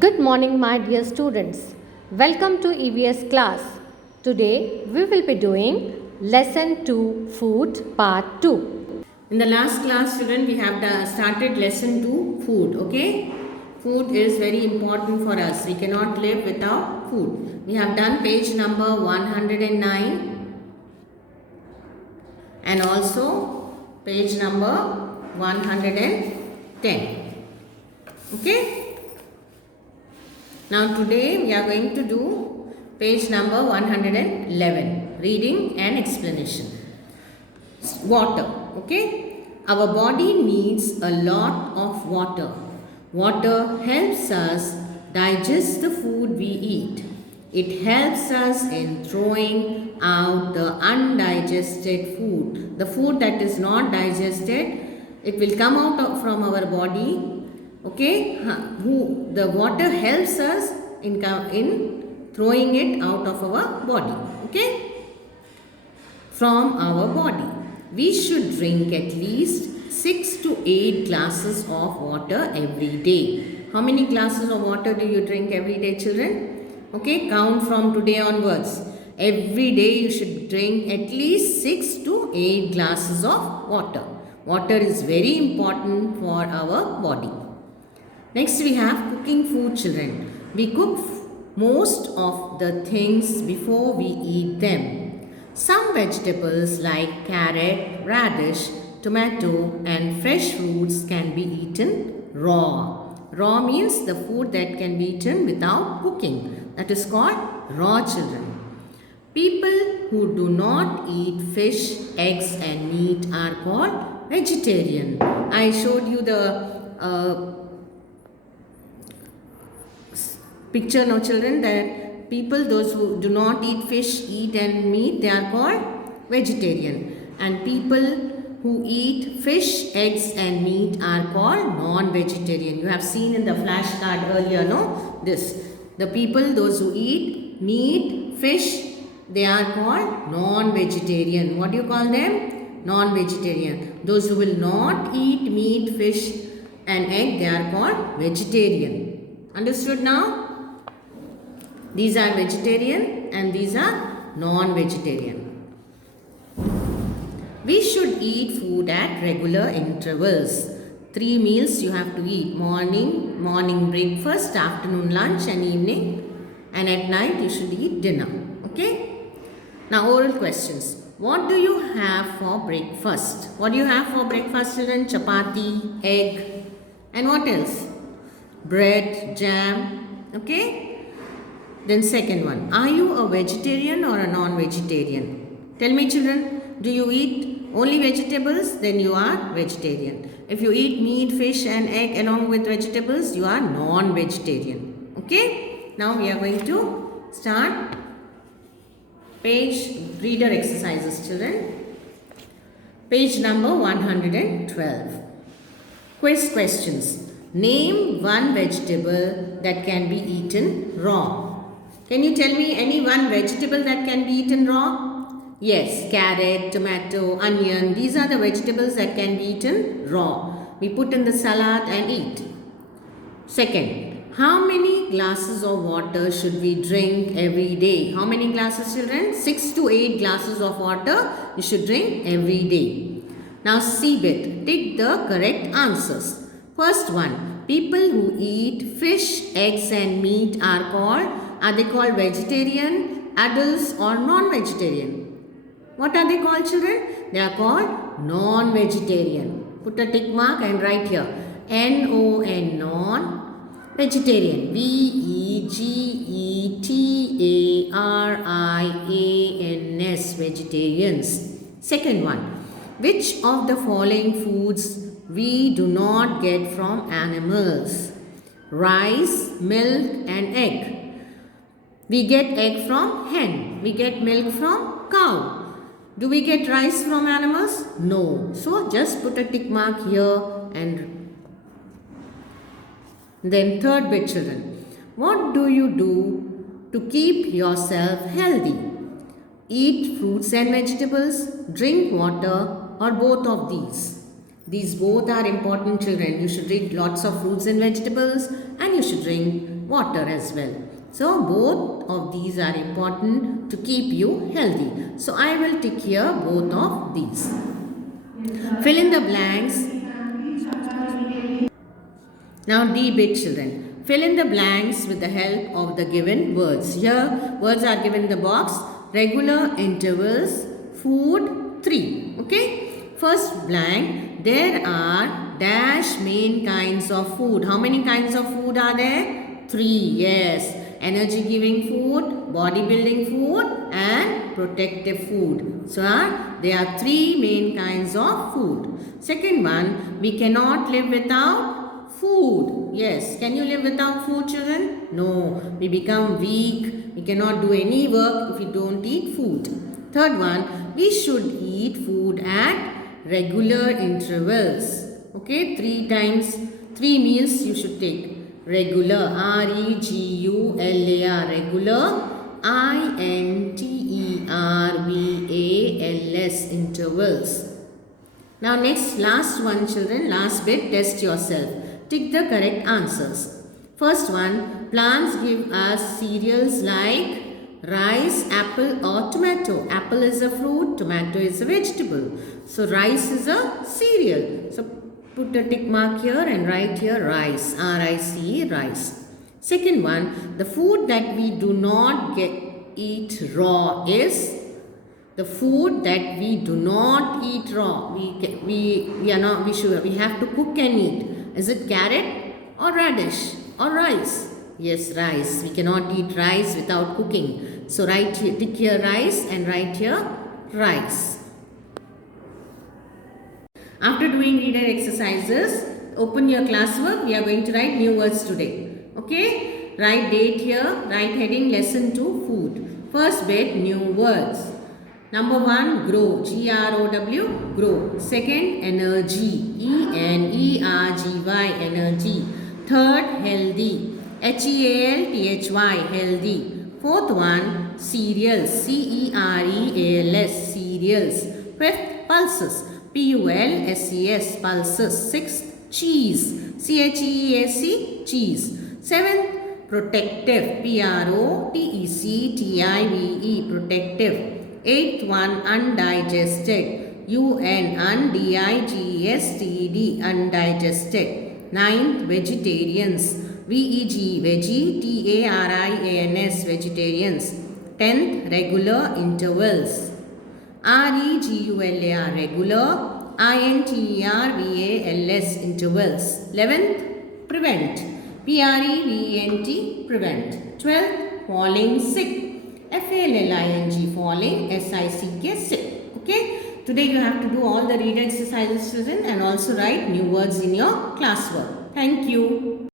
Good morning, my dear students. Welcome to EVS class. Today we will be doing Lesson 2 Food Part 2. In the last class, student, we have started lesson 2 food. Okay, food is very important for us. We cannot live without food. We have done page number 109 and also page number 110. Okay. Now today we are going to do page number 111, reading and explanation. Water. Okay, our body needs a lot of water. Water helps us digest the food we eat. It helps us in throwing out the undigested food. The food that is not digested, it will come out from our body. Okay, the water helps us in throwing it out of our body. Okay, from our body. We should drink at least 6 to 8 glasses of water every day. How many glasses of water do you drink every day, children? Okay, count from today onwards. Every day you should drink at least 6 to 8 glasses of water. Water is very important for our body. Next we have cooking food, children. We cook most of the things before we eat them. Some vegetables like carrot, radish, tomato and fresh fruits can be eaten raw. Raw means the food that can be eaten without cooking. That is called raw, children. People who do not eat fish, eggs and meat are called vegetarian. I showed you the picture now, children, that people, those who do not eat fish, eat and meat, they are called vegetarian. And people who eat fish, eggs and meat are called non-vegetarian. You have seen in the flashcard earlier, no? This. The people, those who eat meat, fish, they are called non-vegetarian. What do you call them? Non-vegetarian. Those who will not eat meat, fish and egg, they are called vegetarian. Understood now? These are vegetarian and these are non-vegetarian. We should eat food at regular intervals. 3 meals you have to eat. Morning breakfast, afternoon lunch and evening. And at night you should eat dinner. Okay? Now oral questions. What do you have for breakfast? What do you have for breakfast, children? Chapati, egg and what else? Bread, jam. Okay? Then second one, are you a vegetarian or a non-vegetarian? Tell me, children, do you eat only vegetables? Then you are vegetarian. If you eat meat, fish and egg along with vegetables, you are non-vegetarian. Okay? Now we are going to start page reader exercises, children. Page number 112. Quiz questions. Name one vegetable that can be eaten raw. Can you tell me any one vegetable that can be eaten raw? Yes, carrot, tomato, onion. These are the vegetables that can be eaten raw. We put in the salad and eat. Second, how many glasses of water should we drink every day? How many glasses, children? 6 to 8 glasses of water you should drink every day. Now see bit. Take the correct answers. First one, people who eat fish, eggs and meat are they called vegetarian, adults or non-vegetarian? What are they called, children? They are called non-vegetarian. Put a tick mark and write here. N-O-N, non-vegetarian. V-E-G-E-T-A-R-I-A-N-S, vegetarians. Second one, which of the following foods we do not get from animals? Rice, milk and egg. We get egg from hen. We get milk from cow. Do we get rice from animals? No. So just put a tick mark here and then third bit, children. What do you do to keep yourself healthy? Eat fruits and vegetables, drink water or both of these. These both are important, children. You should eat lots of fruits and vegetables, and you should drink water as well. So both of these are important to keep you healthy. So I will tick here both of these. Fill in the blanks. Now D bit, children. Fill in the blanks with the help of the given words. Here words are given in the box. Regular intervals, food 3. Okay. First blank, there are dash main kinds of food. How many kinds of food are there? 3. Yes. Energy giving food, body building food and protective food. So there are 3 main kinds of food. Second one, we cannot live without food. Yes. Can you live without food, children? No. We become weak. We cannot do any work if we don't eat food. Third one, we should eat food at regular intervals. Okay, 3 meals you should take. Regular, R-E-G-U-L-A-R, regular, I-N-T-E-R-V-A-L-S, intervals. Now next, last one, children, last bit, test yourself. Tick the correct answers. First one, plants give us cereals like rice, apple or tomato. Apple is a fruit, tomato is a vegetable. So rice is a cereal. So put a tick mark here and write here rice, R-I-C-E, rice. Second one, the food that we do not eat raw is the food that we do not eat raw. We have to cook and eat. Is it carrot or radish or rice? Yes, rice. We cannot eat rice without cooking. So write here, tick here rice and write here rice. After doing reader exercises, open your classwork. We are going to write new words today. Okay? Write date here. Write heading lesson 2 food. First bit new words. Number 1 grow. G-R-O-W grow. Second energy. E-N-E-R-G-Y energy. Third healthy. H-E-A-L-T-H-Y healthy. Fourth one cereals. C-E-R-E-A-L-S cereals. Fifth pulses. P-U-L-S-E-S pulses. Sixth cheese. C-H-E-E-S-E cheese. Seventh protective. P-R-O-T-E-C-T-I-V-E protective. Eighth one undigested. U-N-D-I-G-E-S-T-E-D undigested. Ninth vegetarians. V-E-G, veggie, T-A-R-I-A-N-S, vegetarians. 10th, regular intervals. R-E-G-U-L-A-R, regular. I-N-T-E-R-V-A-L-S, intervals. 11th, prevent. P-R-E-V-E-N-T, prevent. 12th, falling sick. F-A-L-L-I-N-G, falling, S-I-C-K, sick. Okay? Today you have to do all the reader exercises, children, and also write new words in your classwork. Thank you.